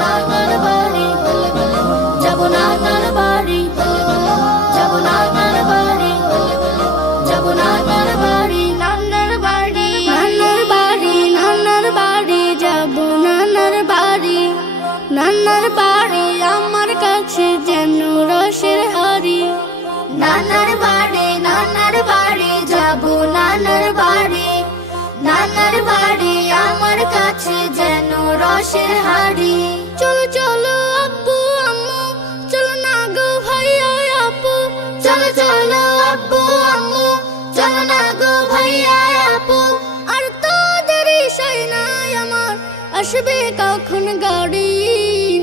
নানার বাড়ি যাব নানার বাড়ি যাব নানার বাড়ি যাব নানার বাড়ি নানার বাড়ি নানার বাড়ি নানার বাড়ি যাব নানার বাড়ি নানার বাড়ি আমার কাছে যেন রসের হাড়ি নানার বাড়ি যাব নানার বাড়ি নানার বাড়ি আমার কাছে যেন রসের হাড়ি চলো চলো আব্বু আম্মু চলো না গো ভাইয়া আপু চলো চলো আব্বু আম্মু চলো না গো ভাইয়া আপু আর তোদের ইশাই নাই আমার আসবে কখন গাড়ি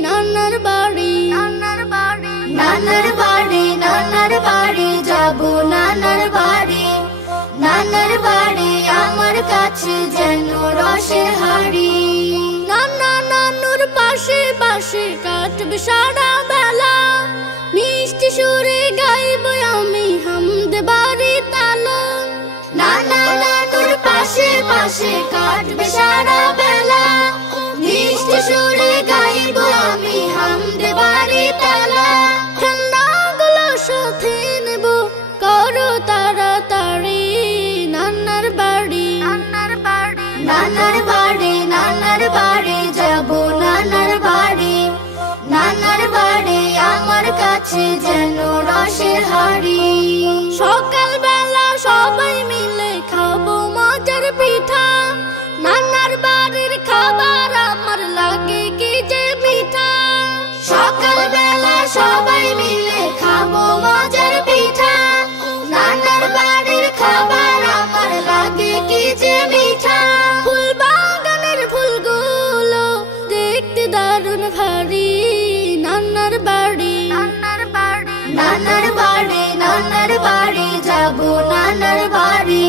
নানার বাড়ি নানার বাড়ি নানার বাড়ি নানার বাড়ি যাব নানার বাড়ি নানার বাড়ি আমার কাছে যেন রসের হাড়ি নানা নানুর পাশে পাশে কাটবে সারা বেলা মিষ্টি সুরে গাইব আমি হামদ বাড়ি তালা নানা নানুর পাশে পাশে কাটবে সারা বেলা মিষ্টি সুরে গাইব আমি হামদ বাড়ি তালা খেলনাগুলো সাথে নেব করো তাড়াতাড়ি নানার বাড়ি নানার বাড়ি নানার বাড়ি নানার বাড়ি যাব নানার বাড়ি নানার বাড়ি আমার কাছে যেন রসের হাড়ি সকাল বেলা সবাই মিলে খাবো মজার পিঠা নানার বাড়ির খাবার আমার লাগে কি যে মিঠা সকাল বেলা সবাই মিলে খাবো মজার পিঠা নানার বাড়ির খাবার আমার লাগে কি যে মিঠা ফুল বাগানের ফুলগুলো দেখতে দারুণ ভারী নানার বাড়ি নানার বাড়ি নানার বাড়ি নানার বাড়ি যাব নানার বাড়ি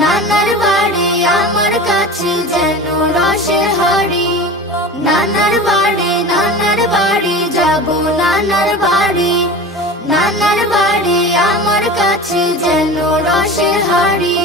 নানার বাড়ি আমার কাছে যেন রসের হাড়ি নানার বাড়ি যাব নানার বাড়ি নানার বাড়ি আমার কাছে যেন রসের হাড়ি।